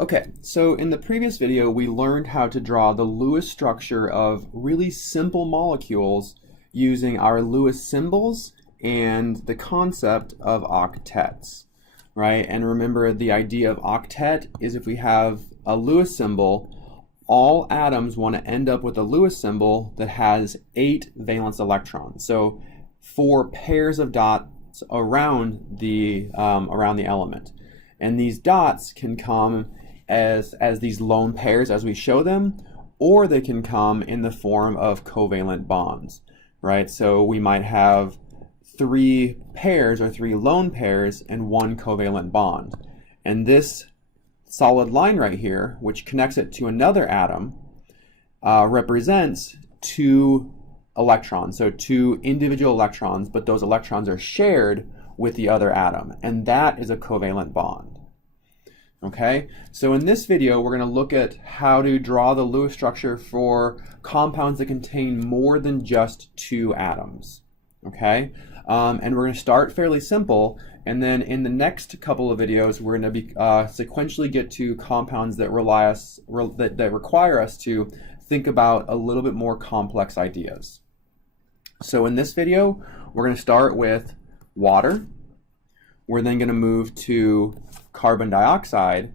Okay, so in the previous video, we learned how to draw the Lewis structure of really simple molecules using our Lewis symbols and the concept of octets, right? And remember, the idea of octet is if we have a Lewis symbol, all atoms want to end up with a Lewis symbol that has 8 valence electrons. So 4 pairs of dots around the element. And these dots can come as these lone pairs as we show them, or they can come in the form of covalent bonds, right? So we might have 3 pairs or 3 lone pairs and 1 covalent bond. And this solid line right here, which connects it to another atom, represents 2 electrons, so 2 individual electrons, but those electrons are shared with the other atom, and that is a covalent bond. Okay, so in this video we're going to look at how to draw the Lewis structure for compounds that contain more than just 2 atoms. Okay, and we're going to start fairly simple, and then in the next couple of videos we're going to sequentially get to compounds that require us to think about a little bit more complex ideas. So in this video we're going to start with water. We're then going to move to carbon dioxide,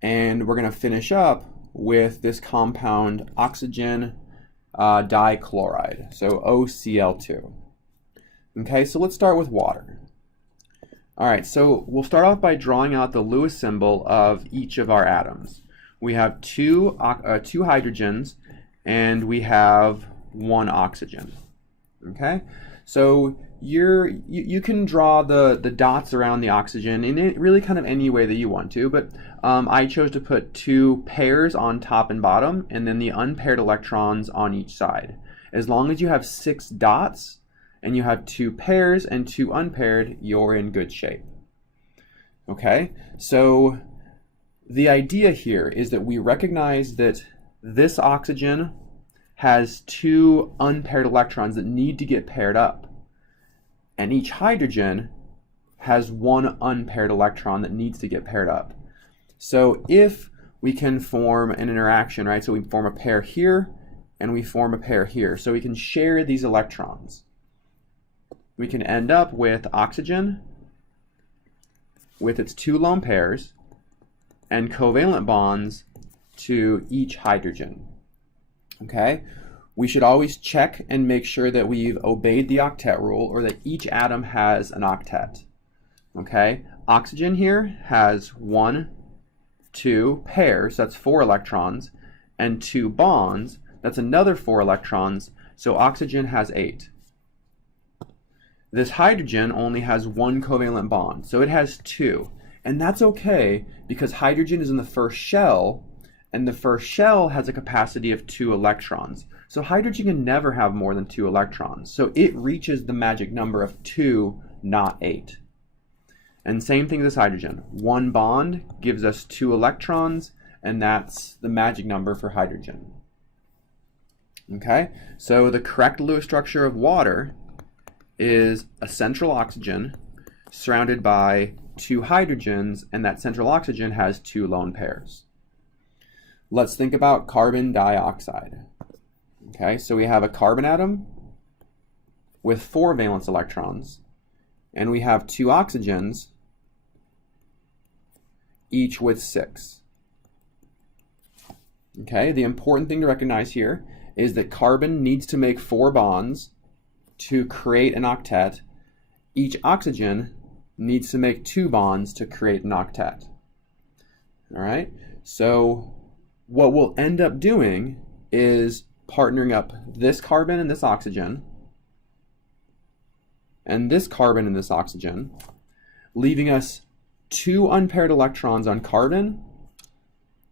and we're going to finish up with this compound oxygen dichloride, so OCl2. Okay, so let's start with water. All right, so we'll start off by drawing out the Lewis symbol of each of our atoms. We have two hydrogens, and we have 1 oxygen. Okay, so you can draw the dots around the oxygen in really kind of any way that you want to, but I chose to put 2 pairs on top and bottom, and then the unpaired electrons on each side. As long as you have 6 dots and you have 2 pairs and 2 unpaired, you're in good shape. Okay, so the idea here is that we recognize that this oxygen has 2 unpaired electrons that need to get paired up. And each hydrogen has 1 unpaired electron that needs to get paired up. So if we can form an interaction, right, so we form a pair here and we form a pair here, so we can share these electrons, we can end up with oxygen with its 2 lone pairs and covalent bonds to each hydrogen. Okay? We should always check and make sure that we've obeyed the octet rule, or that each atom has an octet. Okay, oxygen here has 1, 2 pairs, that's 4 electrons, and 2 bonds, that's another 4 electrons, so oxygen has 8. This hydrogen only has 1 covalent bond, so it has 2. And that's okay, because hydrogen is in the first shell, and the first shell has a capacity of 2 electrons. So hydrogen can never have more than 2 electrons. So it reaches the magic number of 2, not 8. And same thing as hydrogen. 1 bond gives us 2 electrons, and that's the magic number for hydrogen. Okay, so the correct Lewis structure of water is a central oxygen surrounded by 2 hydrogens, and that central oxygen has 2 lone pairs. Let's think about carbon dioxide. Okay, so we have a carbon atom with 4 valence electrons, and we have 2 oxygens, each with 6. Okay, the important thing to recognize here is that carbon needs to make 4 bonds to create an octet. Each oxygen needs to make 2 bonds to create an octet. All right, so what we'll end up doing is partnering up this carbon and this oxygen, and this carbon and this oxygen, leaving us 2 unpaired electrons on carbon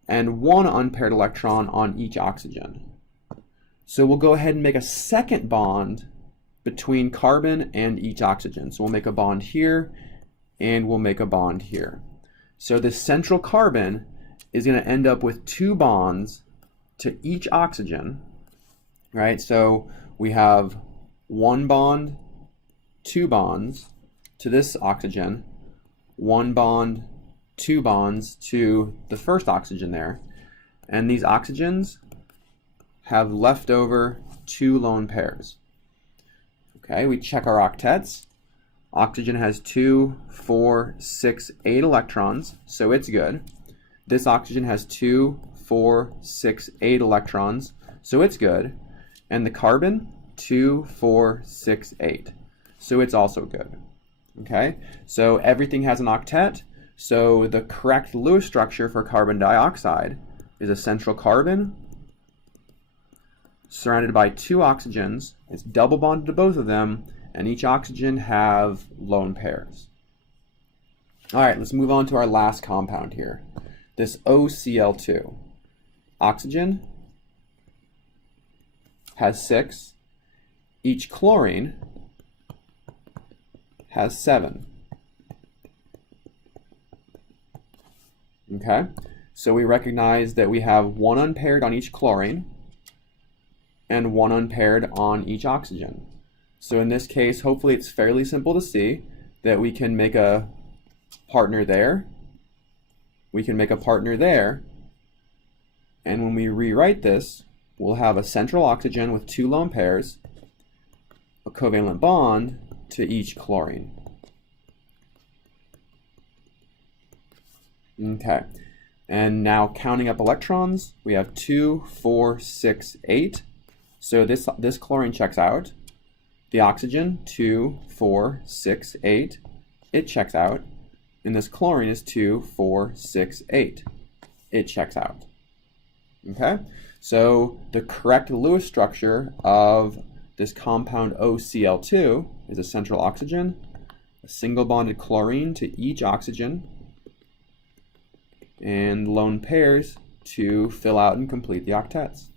and 1 unpaired electron on each oxygen. So we'll go ahead and make a second bond between carbon and each oxygen. So we'll make a bond here, and we'll make a bond here. So this central carbon is going to end up with 2 bonds to each oxygen, right? So we have 1 bond, 2 bonds to this oxygen, 1 bond, 2 bonds to the first oxygen there. And these oxygens have leftover 2 lone pairs. Okay, we check our octets. Oxygen has 2, 4, 6, 8 electrons, so it's good. This oxygen has 2, 4, 6, 8 electrons, so it's good. And the carbon, 2, 4, 6, 8, so it's also good. Okay, so everything has an octet, so the correct Lewis structure for carbon dioxide is a central carbon surrounded by 2 oxygens. It's double bonded to both of them, and each oxygen have lone pairs. All right, let's move on to our last compound here, this OCl2. Oxygen has 6. Each chlorine has 7. Okay, so we recognize that we have 1 unpaired on each chlorine and 1 unpaired on each oxygen. So in this case, hopefully it's fairly simple to see that we can make a partner there, we can make a partner there, and when we rewrite this, we'll have a central oxygen with 2 lone pairs, a covalent bond to each chlorine. Okay, and now counting up electrons, we have 2, 4, 6, 8. So this chlorine checks out. The oxygen, 2, 4, 6, 8, it checks out. And this chlorine is 2, 4, 6, 8. It checks out. Okay, so the correct Lewis structure of this compound OCl2 is a central oxygen, a single bonded chlorine to each oxygen, and lone pairs to fill out and complete the octets.